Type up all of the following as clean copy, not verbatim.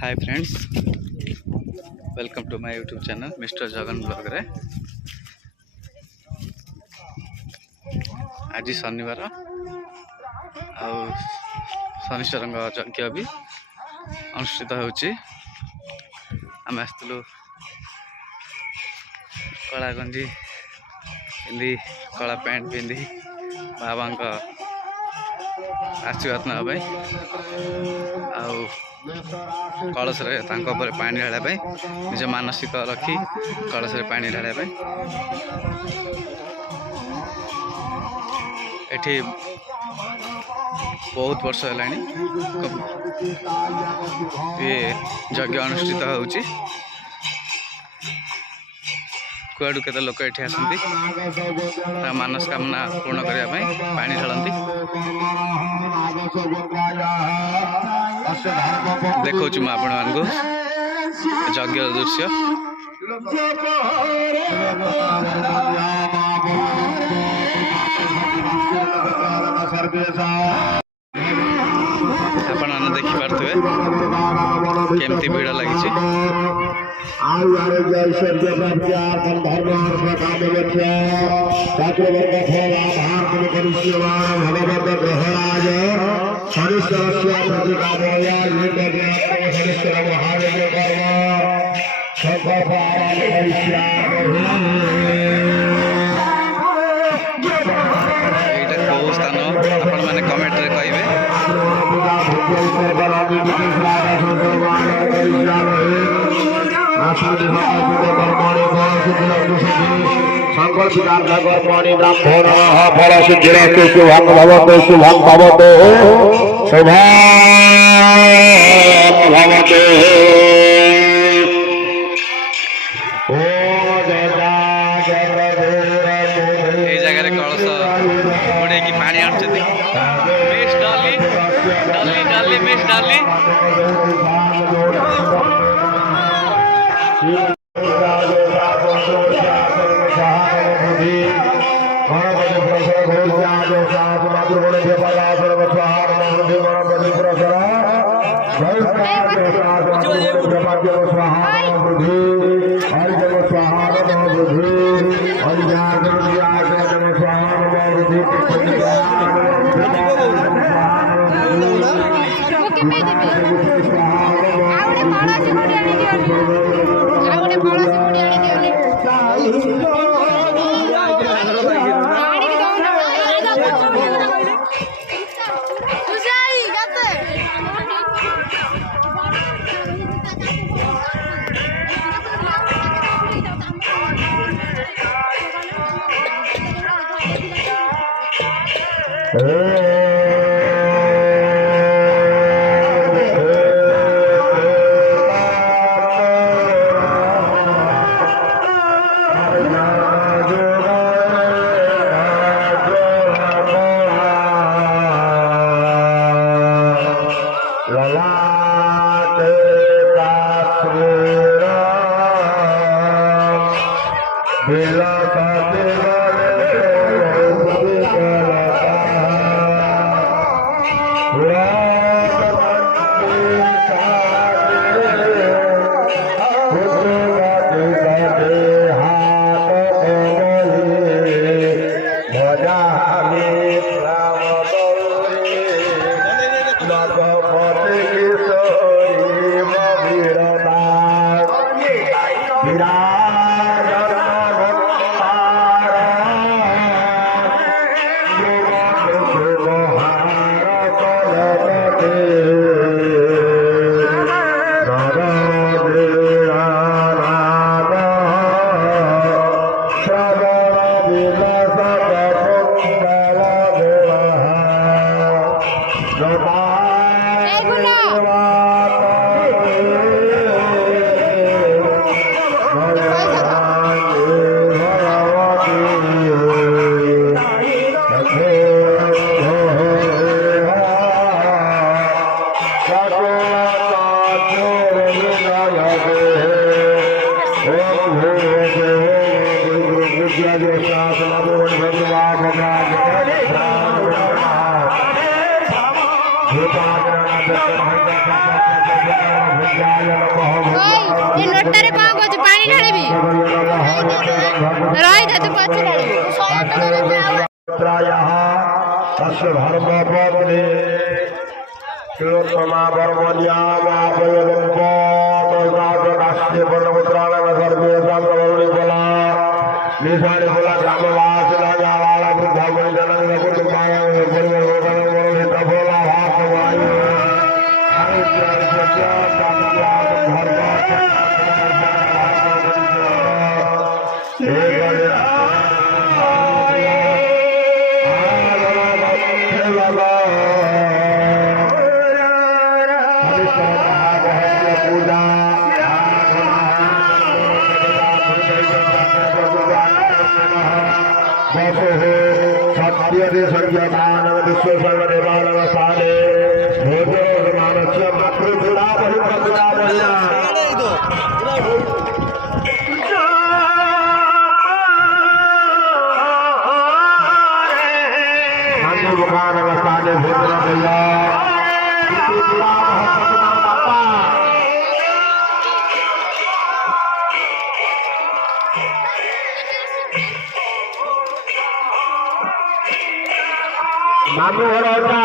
Hi friends, welcome to my YouTube channel mister Jagan blog रे। आज शनिवार आउ शनिश्वर यज्ञ भी अनुष्ठित होउची। आम आसलु कला गंजी पिंधि कला पैंट पिंधि बाबा आशीर्वाद ना आउ कलश रे पानी ढाड़ा निज मानसिक रखी कलश रे पानी ढाड़ा एठी बहुत वर्ष है ये यज्ञ अनुष्ठित होउची। कुआडू केते लोक एठी आसंती मनस्कामना पूर्ण करने पानी ढालती। देखो मैं आपण मानकु यज्ञ दृश्य आपण मैंने देखी पारे केमती भीड़ लगी। कौ स्थान आपण मैंने कमेंट रे कहिबे। फल सिद्धिरस्तु शुभं भवतु शुभं भवतु शुभं भवतु। ये जगह कलश बुड़े की पानी आनुचंती। मिस डॉली डॉली डॉली मिस डॉली तस्य धर्मपत्नी तिलोत्तमा वर्मण्यामापयदम्पोदास्य वर्णपुत्राणां सर्वेषां कमरुणिफला निशानिफला ग्रामवासिनां वृद्धामणिजनं कुटुम्बानां परिवारवर्गं वरुणितफला भातवायु मामू होता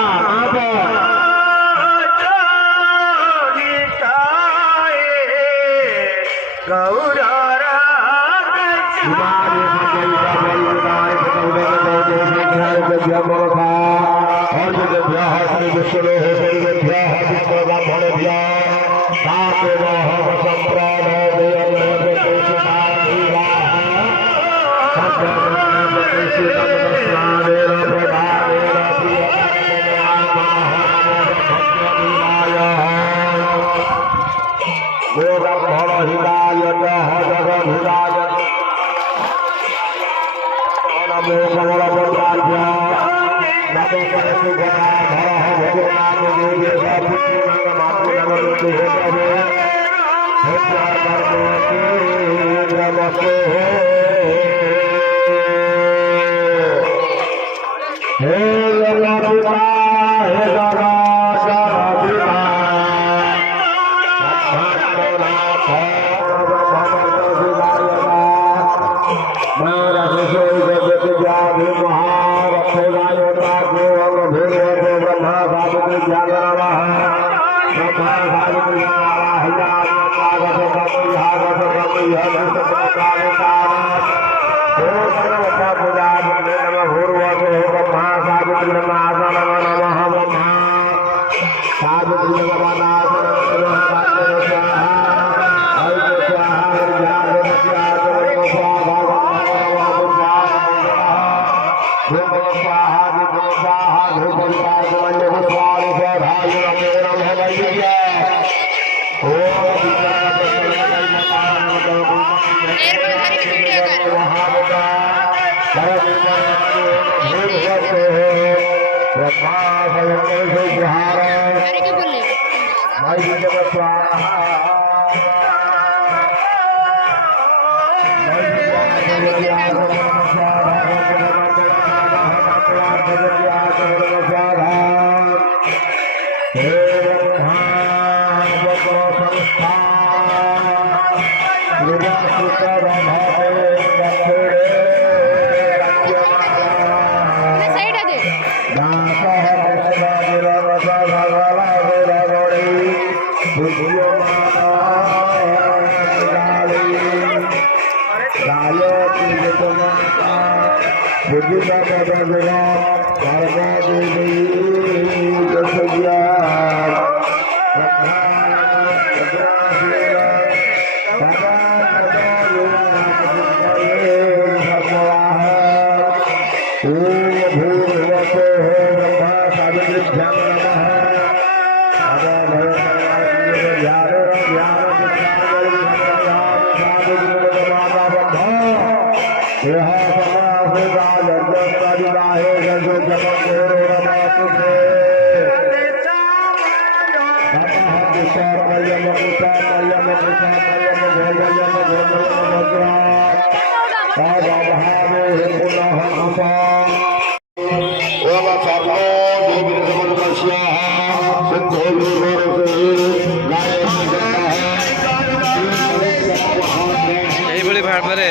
এইভাবে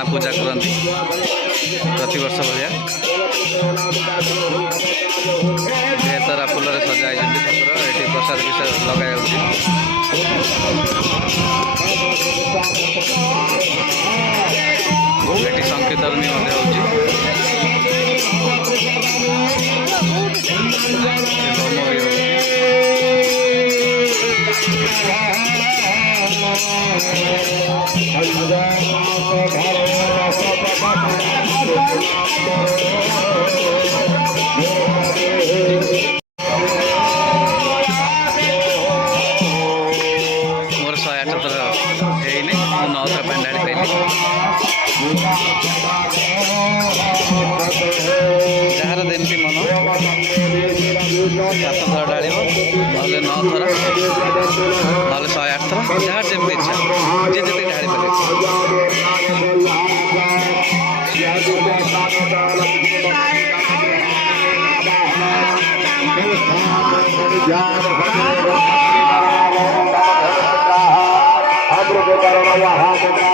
नना पूजा करती प्रतिवर्ष भाया तारा फूल सजाई ठाकुर ये प्रसाद विषय लगे संकीर्तन हो मोर 108 थर है 9 थर पानी ढाड़ी पाइली जार देमती मन 7 थर ढाड़ ना 9 थर ना 108 थर जार जमी इच्छा जे जी ढाड़ी पारे हम